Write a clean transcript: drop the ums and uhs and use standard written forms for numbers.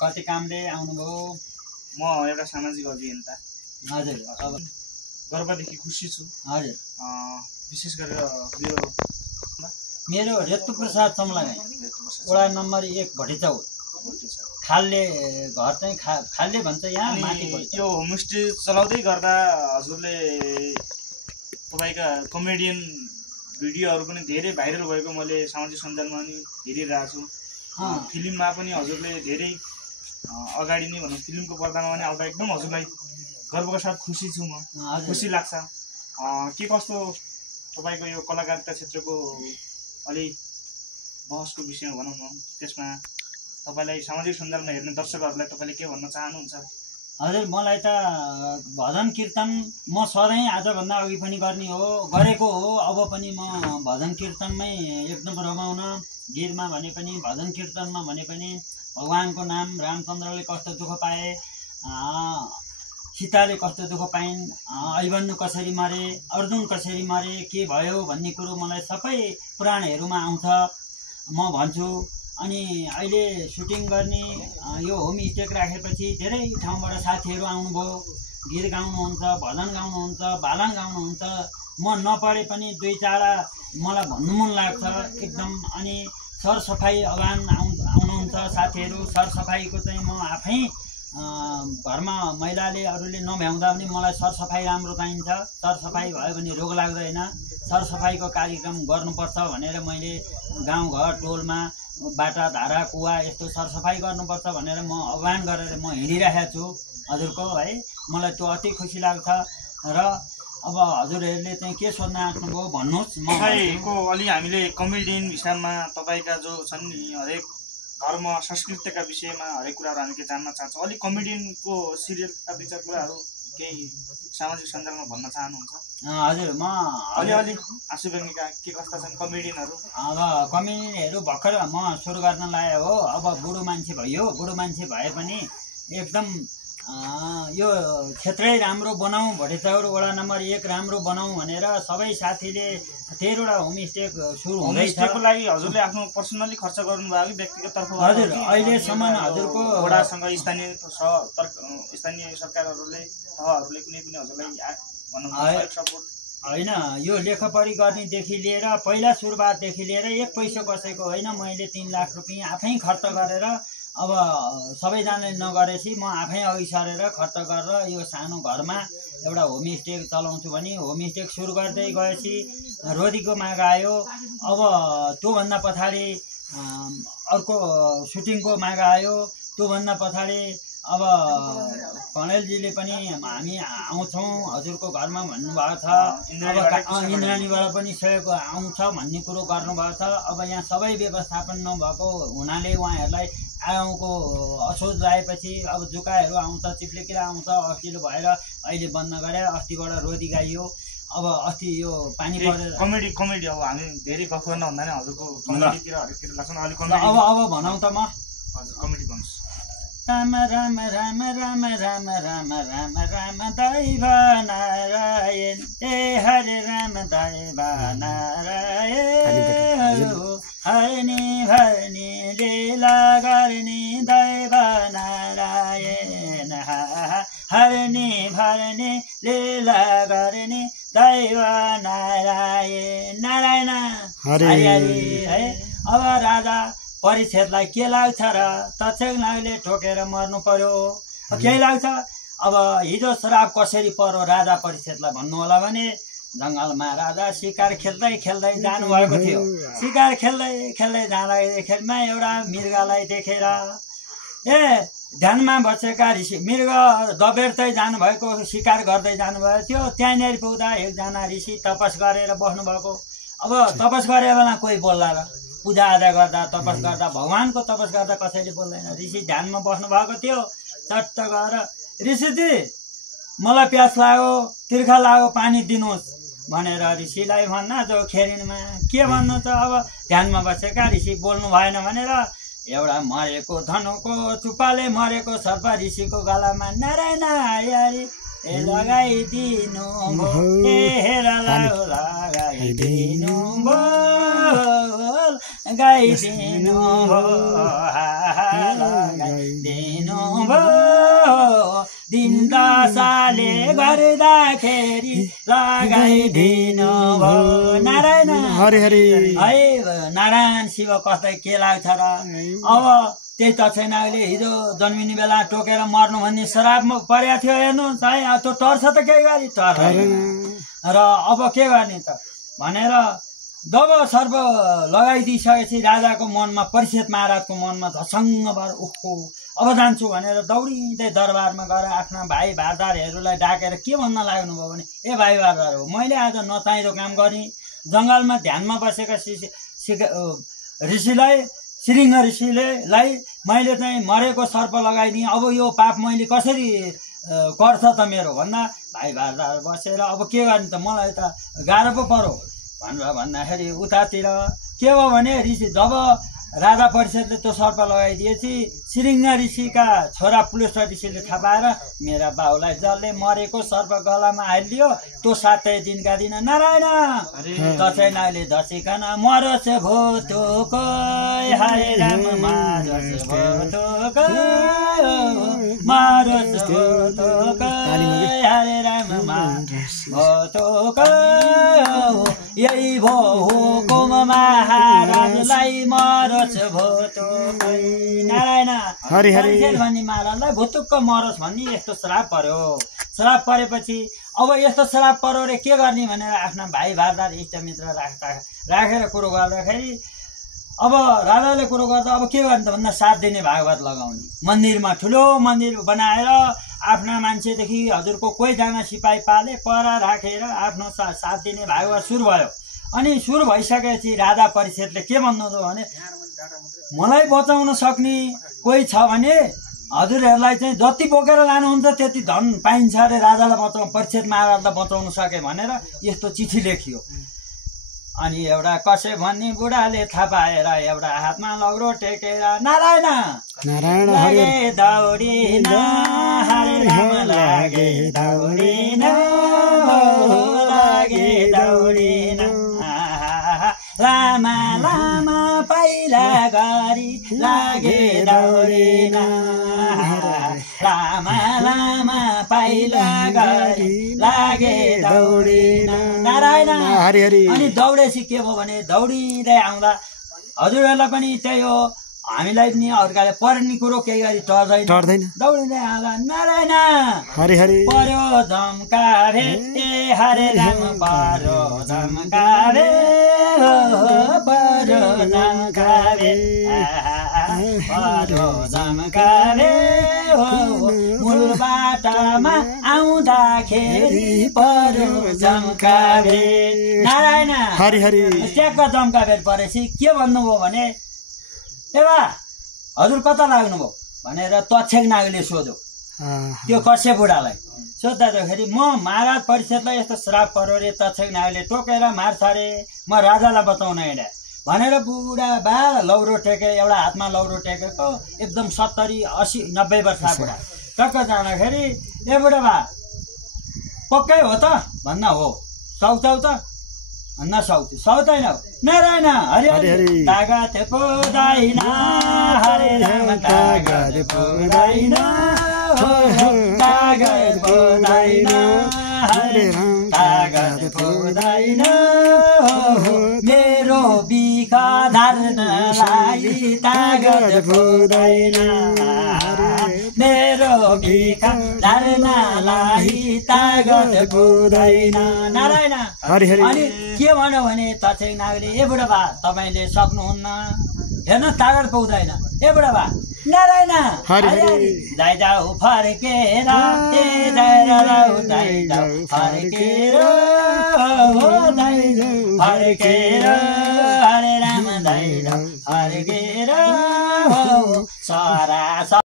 कति कामले आउनुभयो? म एउटा सामाजिक अभियन्ता। हजुर। अब गर्वदेखि खुसी छु। हजुर। विशेष गरेर मेरो रेतु प्रसाद चमलागाई वडा नम्बर 1 भटिचौर खाल्ले घर चाहिँ खाल्ले भन्छ यहाँ माथि। यो होमस्टे चलाउँदै गर्दा हजुरले तपाईका कमेडियन भिडियोहरू पनि धेरै भाइरल भएको मैले सामाजिक सञ्जालमा पनि हेरिरहेको छु। फिल्ममा पनि हजुरले धेरै अगाडि नै भनौँ फिल्मको पर्दामा पनि आउँदा एकदम हजुरलाई गर्वका साथ खुसी छु म। खुसी लाग्छ। के कस्तो तपाईको यो कलाकारिता क्षेत्रको अलि बहसको विषयमा भनौँ न, त्यसमा तपाईलाई सामाजिक सञ्जालमा हेर्ने दर्शकहरूलाई तपाईले के भन्न चाहनुहुन्छ? हजुर, मलाई त भजन कीर्तन म सधैँ आजभन्दा अघि पनि गरेको हो। अब पनि म भजन कीर्तनमै एकदम रमाउन, गीतमा भने पनि भजन कीर्तनमा भने पनि भगवानको नाम, रामचन्द्रले कस्तो दुःख पाए, सीताले कस्तो दुःख पाइन्, अभिमन्यु कसरी मरे, अर्जुन कसरी मरे, के भयो भन्ने कुरो मलाई सबै पुराणहरूमा आउँछ, म भन्छु। अनि अहिले सुटिङ गर्ने यो होम स्टे राखेपछि धेरै ठाउँबाट साथीहरू आउनुभयो, गीत गाउनुहुन्छ, भजन गाउनुहुन्छ, बालन गाउनुहुन्छ। म नपढे पनि 2-4 मलाई भन्नु मन लाग्छ एकदम। अनि सरसफाइ अगान आउनुहुन्छ साथीहरू। सरसफाइको चाहिँ म आफै घरमा महिलाले अरूले नभ्याउँदा पनि मलाई सरसफाइ राम्रो चाहिन्छ। सरसफाइ भयो भने रोग लाग्दैन। सरसफाइको कार्यक्रम गर्नुपर्छ भनेर मैले गाउँघर टोलमा बाटा धारा कुवा यस्तो सरसफाइ गर्नुपर्छ भनेर म आह्वान गरेर म हिँडिरहेको छु हजुरको है। मलाई त्यो अति खुसी लाग्छ। र अब हजुरहरूले चाहिँ के सोध्न आँट्नुभयो भन्नुहोस्। तपाईँको अलि हामीले कमेडियन हिसाबमा तपाईँका जो छन् नि हरेक धर्म संस्कृतिका विषयमा हरेक कुराहरू हामी के जान्न चाहन्छौँ। अलिक कमेडियनको सिरियलका विचार कुराहरू केही सामाजिक सञ्जालमा भन्न चाहनुहुन्छ? हजुर, म अलिअलि आँसु व्यङ्गका के कस्ता छन् कमेडियनहरू? अब कमेडियनहरू भर्खर म सुरु गर्न लाग्यो हो। अब बुढो मान्छे भयो, बुढो मान्छे भए पनि एकदम यो क्षेत्रै राम्रो बनाऊ, भटिचौर वडा नम्बर 1 राम्रो बनाऊ भनेर सबै साथीले 13वटा होमस्टे सुरु हुँदैछ। होमस्टेको लागि हजुरले आफ्नो पर्सनली खर्च गर्नुभयो कि व्यक्तिगत तर्फबाट? हजुर, अहिलेसम्म हजुरको वडासँग स्थानीय सरकारहरूले तहहरूले कुनै पनि हजुरलाई सपोर्ट होइन? यो लेखापढी गर्नेदेखि लिएर पहिला सुरुवातदेखि लिएर 1 पैसा कसैको होइन। मैले 3 लाख रुपियाँ आफै खर्च गरेर अब सबैजनाले नगरेपछि म आफै अघि सरेर खर्च गरेर यो सानो घरमा एउटा होमस्टे चलाउँछु भने होमस्टे सुरु गर्दै गएपछि रोदीको माग आयो। अब त्योभन्दा पछाडि अर्को सुटिङको माग आयो। त्योभन्दा पछाडि अब कणेलजीले पनि हामी आउँछौँ हजुरको घरमा भन्नुभएको छ। अब इन्द्राणीबाट पनि सहयोग आउँछ भन्ने कुरो गर्नुभएको छ। अब यहाँ सबै व्यवस्थापन नभएको हुनाले उहाँहरूलाई आउँको असोज लागेपछि अब जुकाहरू आउँछ, चिप्लेकिरा आउँछ। अस्तिलो भएर अहिले बन्द गरे, अस्तिबाट रोदी गाइयो। अब अस्ति यो पानी परेर कमेडी अब हामी धेरै गफ गर्न भन्दा नि हजुरको कमेडीतिर हरेकतिर लाग्छ अलिक कमेडी। अब भनौँ त म हजुर कमेडी भन्नुहोस्। राम राम राम राम राम राम राम राम दैव नारायण ए हरे राम दैव नारायण हरनी भरनी लीला गर्ने दैव नारायण हरनी भरनी लीला गर्ने दैव नारायण नारायण हरि हरि है। अब राजा परीक्षितलाई के लाग्छ र? तक्षकनागले ठोकेर मर्नु पर्यो, केही लाग्छ? अब हिजो श्राप कसरी पर्यो राजा परीक्षितलाई भन्नु होला भने जङ्गलमा राजा शिकार खेल्दै खेल्दै जानुभएको थियो। शिकार खेल्दै खेल्दै जाँदाखेरिमा एउटा मृगलाई देखेर ध्यानमा बसेका ऋषि मृग दबेर्दै जानुभएको शिकार गर्दै जानुभएको थियो। त्यहाँनिर पुग्दा एकजना ऋषि तपस गरेर बस्नुभएको। अब तपस गरे बेला कोही बोल्ला र? पूजाआजा गर्दा तपस गर्दा भगवानको तपस गर्दा कसैले बोल्दैन। ऋषि ध्यानमा बस्नु भएको थियो। चट्ट गएर ऋषिजी मलाई प्यास लाग्यो, तिर्खा लाग्यो, पानी दिनुहोस् भनेर ऋषिलाई भन्न जो खेरिनमा के भन्नु त? अब ध्यानमा बसेका ऋषि बोल्नु भएन भनेर एउटा मरेको धनुको चुप्पाले मरेको सर्प ऋषिको गलामा नारायण हरि ए लगाइदिनु भो, ए हेर लगाइदिनु भो। लगाइदिनु लगाइदिनु दिन दशाले गर्दाखेरि लगाइदिनु नारायण हरि हरि है नारायण शिव कतै के लाग्छ र अब त्यही दक्षिण नागले हिजो जन्मिने बेला टोकेर मर्नु भन्ने श्रापमा परेको थियो हेर्नुहोस् है त्यो टर्छ त केही गरी टर्दैन र अब के गर्ने त भनेर जब सर्प लगाइदिइसकेपछि राजाको मनमा परिषद महाराजको मनमा झसङ्ग भएर उखो अब जान्छु भनेर दौडिँदै दरबारमा गएर आफ्ना भाइ भारदारहरूलाई डाकेर के भन्न लाग्नुभयो भने ए भाइ भारदार हो मैले आज नचाहिँदो काम गरेँ जङ्गलमा ध्यानमा बसेका ऋषिलाई श्रृङ्ग ऋषिलाई मैले चाहिँ मरेको सर्प लगाइदिएँ अब यो पाप मैले कसरी गर्छ त मेरो भन्दा भाइ भारदार बसेर अब के गर्ने त मलाई त गाह्रो पो पर्यो भनेर भन्दाखेरि उतातिर के हो भने ऋषि जब राजा परिषदले त्यो सर्प लगाइदिएपछि श्रृङ्ग ऋषिका छोरा पुलुष्ट ऋषिले थाहा पाएर मेरा बाउलाई जसले मरेको सर्प गलामा हालिदियो त्यो 7 दिनका दिन नारायण दसैँले दसिकन मरोस् भोतोको हरे राम मारोस् भोतोको मारोस् भोतोको हरे राम मारोस् भोतोको यही भो हुकुम महाराजलाई मरोस् नारायण हरि हरि भन्ने महाराजलाई भुतुक्क मरोस् भन्ने यस्तो श्राप पर्यो श्राप परेपछि अब यस्तो श्राप पर्यो रे के गर्ने भनेर आफ्ना भाइ भारदार इष्टमित्र राखेर कुरो गर्दाखेरि अब राजाले कुरो गर्दा अब के गर्ने त भन्दा 7 दिने भागवत लगाउने मन्दिरमा ठुलो मन्दिर बनाएर आफ्ना मान्छेदेखि हजुरको कोहीजना सिपाही पाले पर राखेर आफ्नो 7 दिने भागवत सुरु भयो अनि सुरु भइसकेपछि राजा परिषदले के भन्नुहुँदो भने मलाई बचाउन सक्ने कोही छ भने हजुरहरूलाई चाहिँ जति बोकेर लानुहुन्छ त्यति धन पाइन्छ अरे राजालाई बचाउनु परिषद महाराजलाई बचाउन सके भनेर यस्तो चिठी लेखियो अनि एउटा कसै भन्ने बुढाले थाहा पाएर एउटा हातमा लौरो टेकेर नारायण नारायण लागे दौडिन हरे राम लागे दौडिन लागे दौडिन लामा लामा पाइला गरी लागे दौडिन लामा लामा पाइला गरी लागे दौडिन नारायण हरि हरि अनि दौडेपछि के भयो भने दौडिँदै आउँदा हजुरहरूलाई पनि त्यही हो हामीलाई पनि अर्काले पर्ने कुरो केही गरी टर्दैन दौडिँदै आउँदा नारायण हरि हरि पर्यो धम्कारे ए हरे राम पर्यो धम्कारे पर्यो धम्कारे पर्यो धम्कारे मूल बाटामा आउँदाखेरि पर्यो धम्कारे नारायण हरि हरि ट्याक्क धम्काबेर परेपछि के भन्नुभयो भने ए बा हजुर कता लाग्नुभयो भनेर तक्षक नागले सोध्यो त्यो कश्य बुढालाई सोद्धाखेरि म महाराज परिषदलाई यस्तो श्राप पर्यो रे तक्षक नागले टोकेर मार्छ अरे म राजालाई बचाउन हिँडे भनेर बुढा बा लौरो टेके एउटा हातमा लौरो टेकेको एकदम 70, 80, 90 वर्ष बुढा टक्क जाँदाखेरि ए बुढा बा पक्कै हो त भन्न हो सक्छौ त भन्न सक्छु सक्दैन नारायण हरि हरि तागत पुग्दैन हरे राम तागत पुग्दैन तागत पुग्दैन हरे राम तागत पुग्दैन मेरो बिखा धार्नलाई तागत पुग्दैन मेरो बिखा धार्नलाई तागत पुग्दैन नारायण हरि हरि अनि के भन्यो भने तक्षक नागले ए बुढा बा तपाईँले सक्नुहुन्न हेर्नु तागत पुग्दैन ए बुढा बा नारायण हरि हरि जाई जाऊ फर्केर फर्केर फर्केर हरे राम दाइ फर्केर